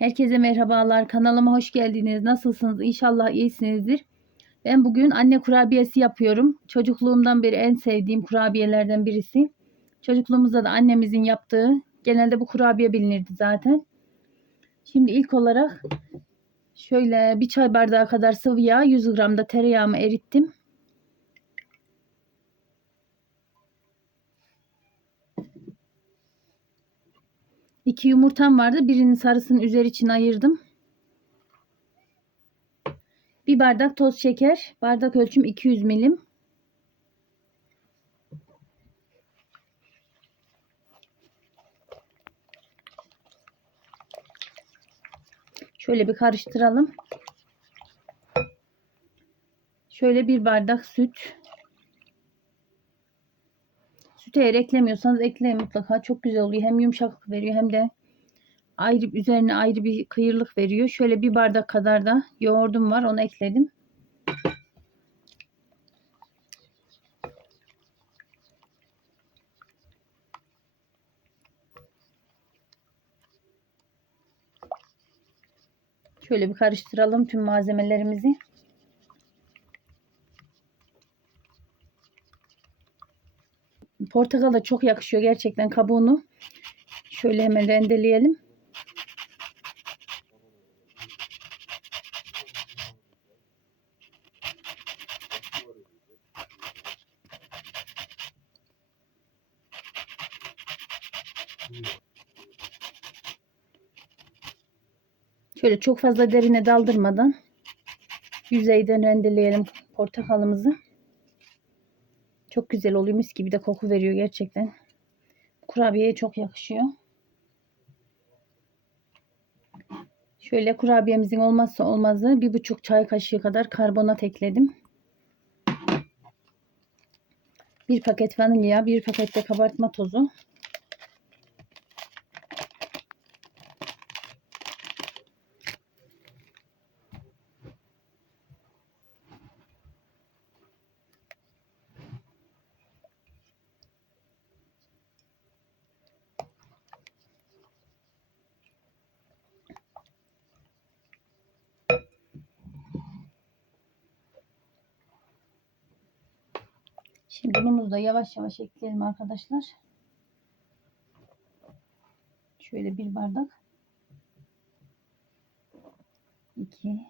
Herkese merhabalar. Kanalıma hoş geldiniz. Nasılsınız? İnşallah iyisinizdir. Ben bugün anne kurabiyesi yapıyorum. Çocukluğumdan beri en sevdiğim kurabiyelerden birisi. Çocukluğumuzda da annemizin yaptığı genelde bu kurabiye bilinirdi zaten. Şimdi ilk olarak şöyle bir çay bardağı kadar sıvı yağ, 100 gram da tereyağımı erittim. İki yumurtam vardı. Birinin sarısını üzeri için ayırdım. Bir bardak toz şeker. Bardak ölçüm 200 milim. Şöyle bir karıştıralım. Şöyle bir bardak süt. Sütü eğer eklemiyorsanız ekleyin mutlaka. Çok güzel oluyor. Hem yumuşaklık veriyor hem de ayrı üzerine ayrı bir kıyırlık veriyor. Şöyle bir bardak kadar da yoğurdum var. Onu ekledim. Şöyle bir karıştıralım tüm malzemelerimizi. Portakal da çok yakışıyor gerçekten kabuğunu. Şöyle hemen rendeleyelim. Şöyle çok fazla derine daldırmadan yüzeyden rendeleyelim portakalımızı. Çok güzel oluyor. Mis gibi de koku veriyor gerçekten. Kurabiyeye çok yakışıyor. Şöyle kurabiyemizin olmazsa olmazı bir buçuk çay kaşığı kadar karbonat ekledim. Bir paket vanilya, bir paket de kabartma tozu. Şimdi unumuzu da yavaş yavaş ekleyelim arkadaşlar. Şöyle bir bardak. 2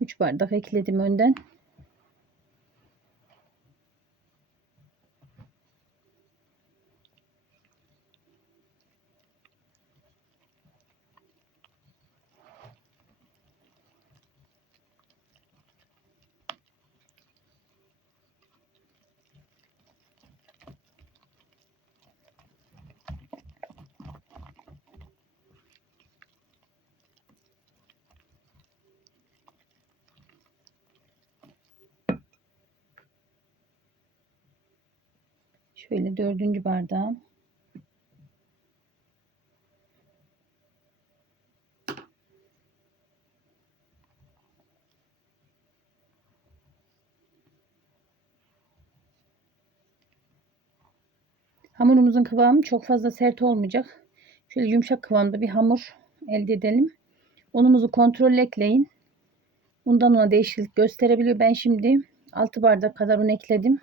3 bardak ekledim önden. Şöyle dördüncü bardağım. Hamurumuzun kıvamı çok fazla sert olmayacak. Şöyle yumuşak kıvamda bir hamur elde edelim. Unumuzu kontrol ekleyin. Undan ona değişiklik gösterebiliyor. Ben şimdi 6 bardak kadar un ekledim.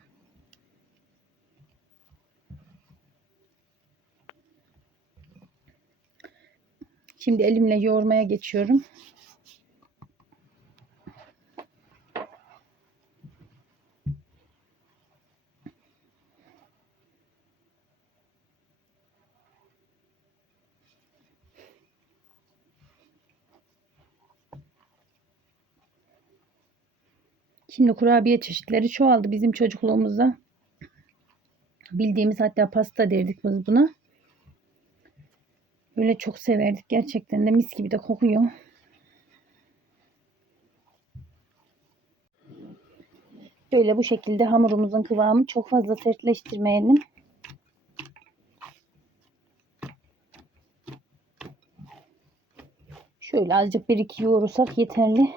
Şimdi elimle yoğurmaya geçiyorum. Şimdi kurabiye çeşitleri çoğaldı bizim çocukluğumuzda. Bildiğimiz hatta pasta derdik biz buna. Böyle çok severdik. Gerçekten de mis gibi de kokuyor. Böyle bu şekilde hamurumuzun kıvamı çok fazla sertleştirmeyelim. Şöyle azıcık bir iki yoğurursak yeterli.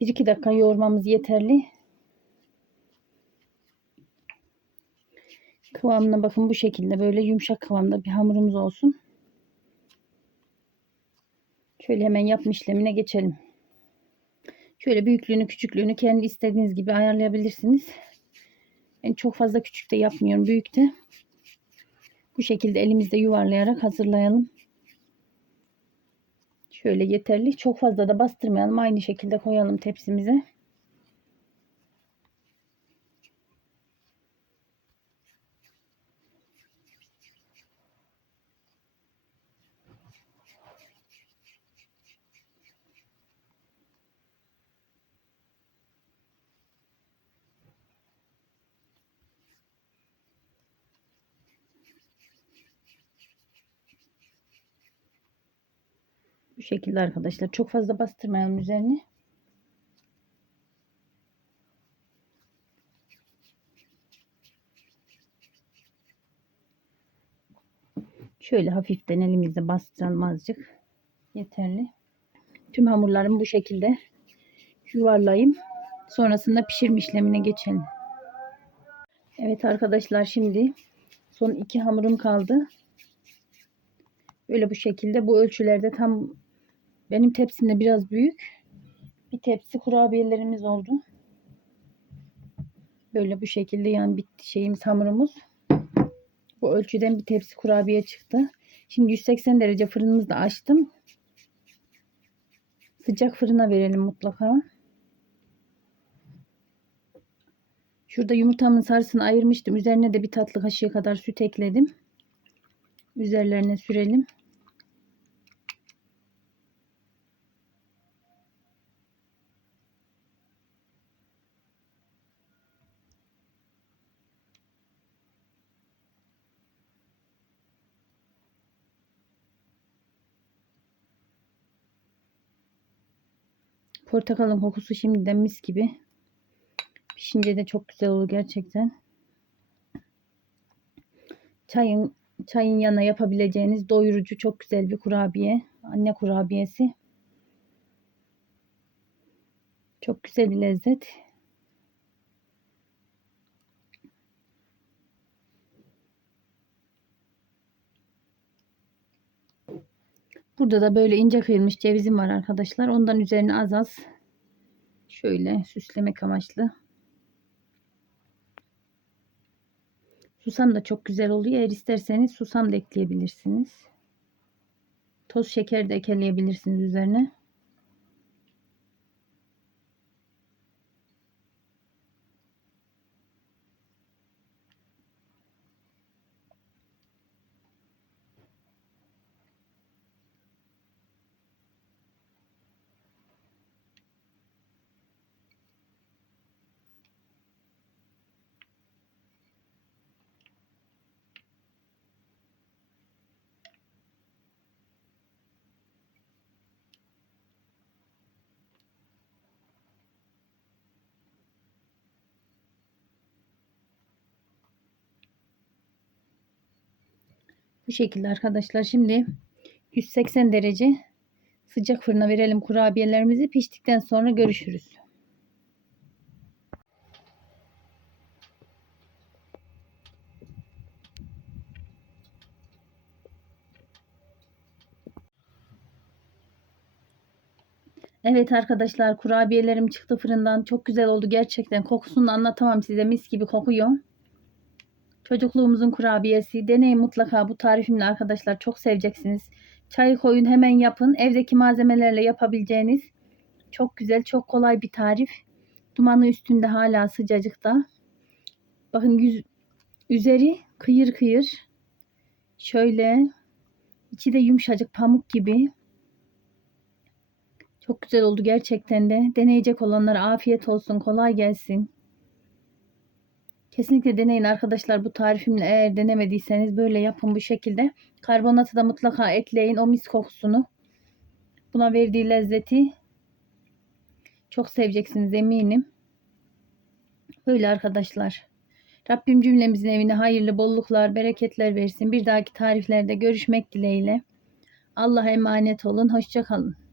1-2 dakika yoğurmamız yeterli. Kıvamına bakın bu şekilde böyle yumuşak kıvamda bir hamurumuz olsun. Şöyle hemen yapma işlemine geçelim. Şöyle büyüklüğünü küçüklüğünü kendi istediğiniz gibi ayarlayabilirsiniz. Ben çok fazla küçük de yapmıyorum. Büyük de. Bu şekilde elimizde yuvarlayarak hazırlayalım. Şöyle yeterli. Çok fazla da bastırmayalım. Aynı şekilde koyalım tepsimize. Bu şekilde arkadaşlar. Çok fazla bastırmayalım üzerini. Şöyle hafiften elimizle bastıralım azıcık. Yeterli. Tüm hamurlarımı bu şekilde yuvarlayayım. Sonrasında pişirme işlemine geçelim. Evet arkadaşlar şimdi son iki hamurum kaldı. Böyle bu şekilde bu ölçülerde tam benim tepsimde biraz büyük. Bir tepsi kurabiyelerimiz oldu. Böyle bu şekilde yani bitti şeyimiz hamurumuz. Bu ölçüden bir tepsi kurabiye çıktı. Şimdi 180 derece fırınımızda açtım. Sıcak fırına verelim mutlaka. Şurada yumurtamın sarısını ayırmıştım. Üzerine de bir tatlı kaşığı kadar süt ekledim. Üzerlerine sürelim. Portakalın kokusu şimdiden mis gibi. Pişince de çok güzel olur gerçekten. Çayın çayın yanına yapabileceğiniz doyurucu çok güzel bir kurabiye. Anne kurabiyesi. Çok güzel bir lezzet. Burada da böyle ince kıyılmış cevizim var arkadaşlar. Ondan üzerine az az şöyle süslemek amaçlı. Susam da çok güzel oluyor. Eğer isterseniz susam da ekleyebilirsiniz. Toz şeker de ekleyebilirsiniz üzerine. Bu şekilde arkadaşlar. Şimdi 180 derece sıcak fırına verelim kurabiyelerimizi. Piştikten sonra görüşürüz. Evet arkadaşlar kurabiyelerim çıktı fırından. Çok güzel oldu gerçekten. Kokusunu anlatamam size. Mis gibi kokuyor. Çocukluğumuzun kurabiyesi. Deneyin mutlaka bu tarifimle arkadaşlar. Çok seveceksiniz. Çayı koyun hemen yapın. Evdeki malzemelerle yapabileceğiniz çok güzel, çok kolay bir tarif. Dumanı üstünde hala sıcacıkta. Bakın yüz, üzeri kıyır kıyır. Şöyle içi de yumuşacık pamuk gibi. Çok güzel oldu gerçekten de. Deneyecek olanlara afiyet olsun, kolay gelsin. Kesinlikle deneyin arkadaşlar bu tarifimle eğer denemediyseniz böyle yapın bu şekilde. Karbonatı da mutlaka ekleyin o mis kokusunu. Buna verdiği lezzeti çok seveceksiniz eminim. Böyle arkadaşlar. Rabbim cümlemizin evine hayırlı bolluklar, bereketler versin. Bir dahaki tariflerde görüşmek dileğiyle. Allah'a emanet olun. Hoşçakalın.